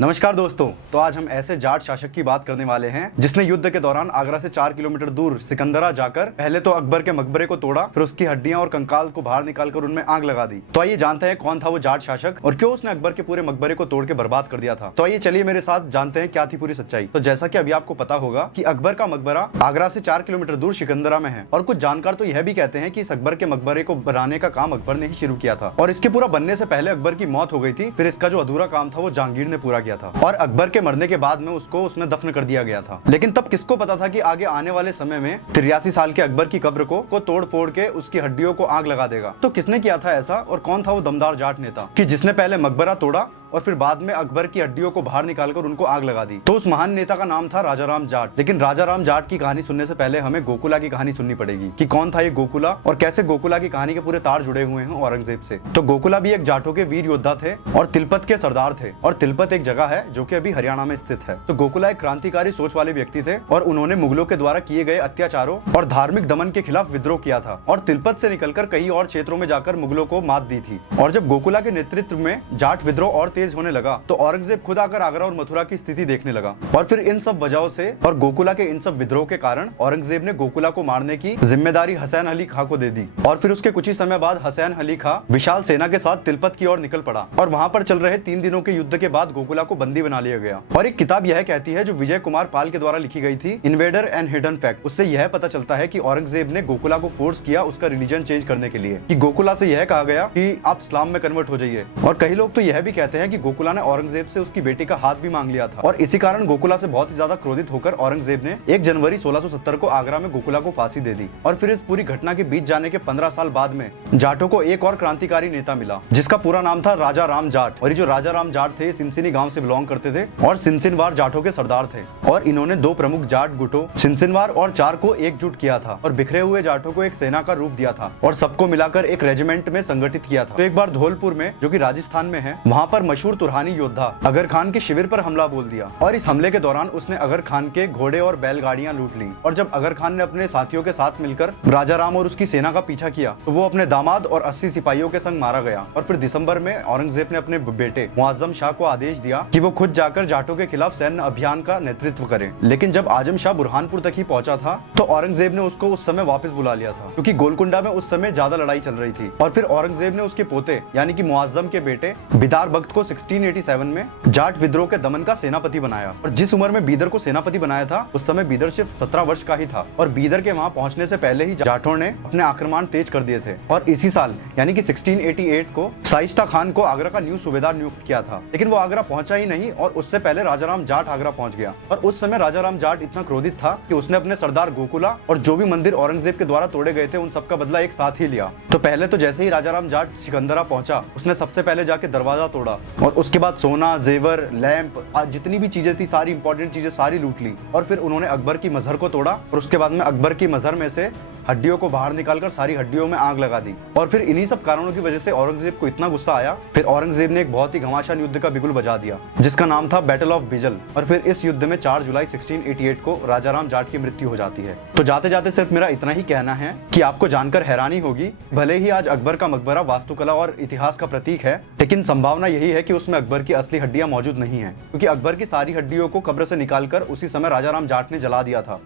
नमस्कार दोस्तों। तो आज हम ऐसे जाट शासक की बात करने वाले हैं जिसने युद्ध के दौरान आगरा से 4 किलोमीटर दूर सिकंदरा जाकर पहले तो अकबर के मकबरे को तोड़ा, फिर उसकी हड्डियां और कंकाल को बाहर निकालकर उनमें आग लगा दी। तो आइए जानते हैं कौन था वो जाट शासक और क्यों उसने अकबर के पूरे मकबरे को तोड़ के बर्बाद कर दिया था। तो आइए चलिए मेरे साथ जानते हैं क्या थी पूरी सच्चाई। तो जैसा की अभी आपको पता होगा की अकबर का मकबरा आगरा से 4 किलोमीटर दूर सिकंदरा में है और कुछ जानकार तो यह भी कहते हैं कि इस अकबर के मकबरे को बनाने का काम अकबर ने ही शुरू किया था और इसके पूरा बनने से पहले अकबर की मौत हो गई थी। फिर इसका जो अधूरा काम था वो जहांगीर ने पूरा किया था और अकबर के मरने के बाद में उसको उसमें दफन कर दिया गया था। लेकिन तब किसको पता था कि आगे आने वाले समय में 83 साल के अकबर की कब्र को तोड़ फोड़ के उसकी हड्डियों को आग लगा देगा। तो किसने किया था ऐसा और कौन था वो दमदार जाट नेता कि जिसने पहले मकबरा तोड़ा और फिर बाद में अकबर की हड्डियों को बाहर निकालकर उनको आग लगा दी। तो उस महान नेता का नाम था राजा राम जाट। लेकिन राजा राम जाट की कहानी सुनने से पहले हमें गोकुला की कहानी सुननी पड़ेगी कि कौन था ये गोकुला और कैसे गोकुला की कहानी के पूरे तार जुड़े हुए हैं औरंगजेब से। तो गोकुला भी एक जाटों के वीर योद्धा थे और तिलपत के सरदार थे और तिलपत एक जगह है जो कि अभी हरियाणा में स्थित है। तो गोकुला एक क्रांतिकारी सोच वाले व्यक्ति थे और उन्होंने मुगलों के द्वारा किए गए अत्याचारों और धार्मिक दमन के खिलाफ विद्रोह किया था और तिलपत से निकलकर कई और क्षेत्रों में जाकर मुगलों को मात दी थी। और जब गोकुला के नेतृत्व में जाट विद्रोह और तेज होने लगा तो औरंगजेब खुद आकर आगरा और मथुरा की स्थिति देखने लगा और फिर इन सब वजहों से और गोकुला के इन सब विद्रोह के कारण औरंगजेब ने गोकुला को मारने की जिम्मेदारी हसैन अली खां को दे दी। और फिर उसके कुछ ही समय बाद हसैन अली खां विशाल सेना के साथ तिलपत की ओर निकल पड़ा और वहां पर चल रहे 3 दिनों के युद्ध के बाद गोकुला को बंदी बना लिया गया। और एक किताब यह कहती है जो विजय कुमार पाल के द्वारा लिखी गई थी, इन्वेडर एंड हिडन फैक्ट, उससे यह पता चलता है कि औरंगजेब ने गोकुला को फोर्स किया उसका रिलीजन चेंज करने के लिए कि गोकुला से यह कहा गया कि आप इस्लाम में कन्वर्ट हो जाइए। और कई लोग तो यह भी कहते हैं कि गोकुला ने औरंगजेब से उसकी बेटी का हाथ भी मांग लिया था और इसी कारण गोकुला से बहुत ही ज्यादा क्रोधित होकर औरंगजेब ने 1 जनवरी 1670 को आगरा में गोकुला को फांसी दे दी। और फिर इस पूरी घटना के बीत जाने के 15 साल बाद में जाटों को एक और क्रांतिकारी नेता मिला जिसका पूरा नाम था राजा राम जाट। और ये जो राजा राम जाट थे सिनसिनी गांव से बिलोंग करते थे और सिनसिनवार जाटों के सरदार थे और इन्होंने 2 प्रमुख जाट गुटों सिनसिनवार और चार को एकजुट किया था और बिखरे हुए जाटों को एक सेना का रूप दिया था और सबको मिलाकर एक रेजिमेंट में संगठित किया था। तो एक बार धौलपुर में जो कि राजस्थान में है वहां पर मशहूर तुरहानी योद्धा अगर खान के शिविर पर हमला बोल दिया और इस हमले के दौरान उसने अगर खान के घोड़े और बैलगाड़ियां लूट ली। और जब अगर खान ने अपने साथियों के साथ मिलकर राजा राम और उसकी सेना का पीछा किया तो वो अपने दामाद और 80 सिपाहियों के संग मारा गया। और फिर दिसंबर में औरंगजेब ने अपने बेटे मुआज्जम शाह को आदेश दिया कि वो खुद जाकर जाटों के खिलाफ सैन्य अभियान का नेतृत्व करे। लेकिन जब आजम शाह बुरहानपुर तक ही पहुंचा था तो औरंगजेब ने उसको उस समय वापस बुला लिया था क्योंकि गोलकुंडा में उस समय ज्यादा लड़ाई चल रही थी। और फिर औरंगजेब ने उसके पोते यानी कि मुआज्जम के बेटे बिदार बख्त को 1687 में जाट विद्रोह के दमन का सेनापति बनाया। और जिस उम्र में बीदर को सेनापति बनाया था उस समय बीदर सिर्फ 17 वर्ष का ही था और बीदर के वहां पहुंचने से पहले ही जाटों ने अपने आक्रमण तेज कर दिए थे। और इसी साल यानी कि 1688 को शाइस्ता खान को आगरा का न्यू सूबेदार नियुक्त किया था। लेकिन वो आगरा पहुंचा ही नहीं और उससे पहले राजाराम जाट आगरा पहुंच गया। और उस समय राजाराम जाट इतना क्रोधित था कि उसने अपने सरदार गोकुला और जो भी मंदिर औरंगजेब के द्वारा तोड़े गए थे उन सबका बदला एक साथ ही लिया। तो पहले तो जैसे ही राजाराम जाट सिकंदरा पहुंचा उसने सबसे पहले जाके दरवाजा तोड़ा और उसके बाद सोना जेवर लैंप जितनी भी चीजें थी सारी इंपॉर्टेंट चीजें सारी लूट ली। और फिर उन्होंने अकबर की मजहर को तोड़ा और उसके बाद में अकबर की मजहर में से हड्डियों को बाहर निकालकर सारी हड्डियों में आग लगा दी। और फिर इन्हीं सब कारणों की वजह से औरंगजेब को इतना गुस्सा आया फिर औरंगजेब ने एक बहुत ही घमासान युद्ध का बिगुल बजा दिया जिसका नाम था बैटल ऑफ बिजल। और फिर इस युद्ध में 4 जुलाई 1688 को राजाराम जाट की मृत्यु हो जाती है। तो जाते जाते सिर्फ मेरा इतना ही कहना है कि आपको जानकर हैरानी होगी भले ही आज अकबर का मकबरा वास्तुकला और इतिहास का प्रतीक है लेकिन संभावना यही है कि उसमें अकबर की असली हड्डियां मौजूद नहीं है क्योंकि अकबर की सारी हड्डियों को कब्र से निकालकर उसी समय राजाराम जाट ने जला दिया था।